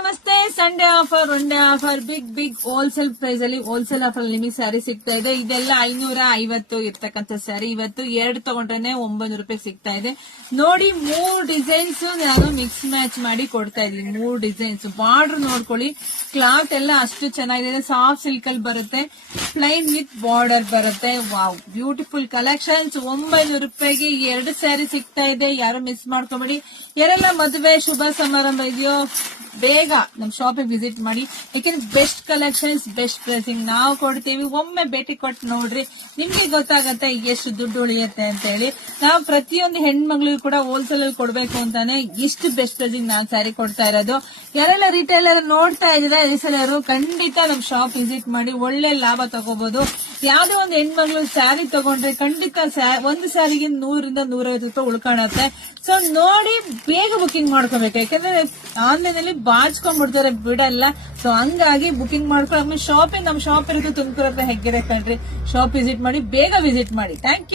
ನಮಸ್ತೆ. Sunday offer, one day offer, big wholesale price ಅಲ್ಲಿ wholesale offer ನಿಮಗೆ ಸ್ಯಾರಿ ಸಿಗ್ತಾ ಇದೆ. ಇದೆಲ್ಲ 550 ಇರ್ತಕ್ಕಂಥ ಸ್ಯಾರಿ ಇವತ್ತು 2 ತಗೊಂಡ್ರೆ 900 ರೂಪಾಯಿ ಸಿಗ್ತಾ ಇದೆ. ನೋಡಿ 3 ಡಿಸೈನ್ಸ್ ನಾನು ಮಿಕ್ಸ್ ಮ್ಯಾಚ್ ಮಾಡಿ ಕೊಡ್ತಾ ಇದೀನಿ. 3 ಡಿಸೈನ್ಸ್ ಬಾರ್ಡರ್ ನೋಡ್ಕೊಳ್ಳಿ, ಕ್ಲಾತ್ ಎಲ್ಲ ಅಷ್ಟು ಚೆನ್ನಾಗಿದೆ. ಸಾಫ್ಟ್ ಸಿಲ್ಕ್ ಅಲ್ಲಿ ಬರುತ್ತೆ, ಪ್ಲೈನ್ ವಿತ್ ಬಾರ್ಡರ್ ಬರುತ್ತೆ. Wow, beautiful collections. 900 ರೂಪಾಯಿಗೆ 2 ಸ್ಯಾರಿ ಸಿಗ್ತಾ ಇದೆ. ಯಾರು ಮಿಸ್ ಮಾಡ್ಕೊಬೇಡಿ. ಯಾರೆಲ್ಲ ಮದುವೆ ಶುಭ ಸಮಾರಂಭ ಇದೆಯೋ ಬೇಗ ನಮ್ ಶಾಪಿಗೆ ವಿಸಿಟ್ ಮಾಡಿ. ಯಾಕೆಂದ್ರೆ ಬೆಸ್ಟ್ ಕಲೆಕ್ಷನ್ಸ್, ಬೆಸ್ಟ್ ಪ್ರೈಸಿಂಗ್ ನಾವು ಕೊಡ್ತೀವಿ. ಒಮ್ಮೆ ಭೇಟಿ ಕೊಟ್ಟು ನೋಡ್ರಿ, ನಿಮ್ಗೆ ಗೊತ್ತಾಗತ್ತೆ ಎಷ್ಟು ದುಡ್ಡು ಉಳಿಯುತ್ತೆ ಅಂತ ಹೇಳಿ. ನಾವು ಪ್ರತಿಯೊಂದು ಹೆಣ್ಮಗಳಿಗೂ ಕೂಡ ಹೋಲ್ಸೇಲ್ ಅಲ್ಲಿ ಕೊಡ್ಬೇಕು ಅಂತಾನೆ ಇಷ್ಟು ಬೆಸ್ಟ್ ಪ್ರೈಸಿಂಗ್ ನಾನ್ ಸ್ಯಾರಿ ಕೊಡ್ತಾ ಇರೋದು. ಯಾರೆಲ್ಲ ರಿಟೇಲರ್ ನೋಡ್ತಾ ಇದ್ರೆ ರೀಸೇಲರ್ ಖಂಡಿತ ನಮ್ ಶಾಪ್ ವಿಸಿಟ್ ಮಾಡಿ, ಒಳ್ಳೆ ಲಾಭ ತಗೋಬಹುದು. ಯಾವ್ದೇ ಒಂದು ಹೆಣ್ಮಗಳು ಸ್ಯಾರಿ ತಗೊಂಡ್ರೆ ಖಂಡಿತ ಒಂದು ಸ್ಯಾರಿಗೆ 100 ರಿಂದ 150 ರೂಪಾಯಿ ಉಳ್ಕೊಳತ್ತೆ. ಸೊ ನೋಡಿ ಬೇಗ ಬುಕಿಂಗ್ ಮಾಡ್ಕೋಬೇಕು. ಯಾಕಂದ್ರೆ ಆನ್ಲೈನ್ ಅಲ್ಲಿ ಬಾಚ್ಕೊಂಡ್ಬಿಡ್ತಾರೆ, ಬಿಡಲ್ಲ. ಸೊ ಹಂಗಾಗಿ ಬುಕಿಂಗ್ ಮಾಡ್ಕೊಂಡು ಶಾಪಿಂಗ್, ನಮ್ ಶಾಪ್ ಇರುತ್ತೆ ತುಮಕೂರು ಹತ್ರ ಹೆಗ್ಗೆರೆ ಕಂಡ್ರಿ. ಶಾಪ್ ವಿಸಿಟ್ ಮಾಡಿ, ಬೇಗ ವಿಸಿಟ್ ಮಾಡಿ. Thank you.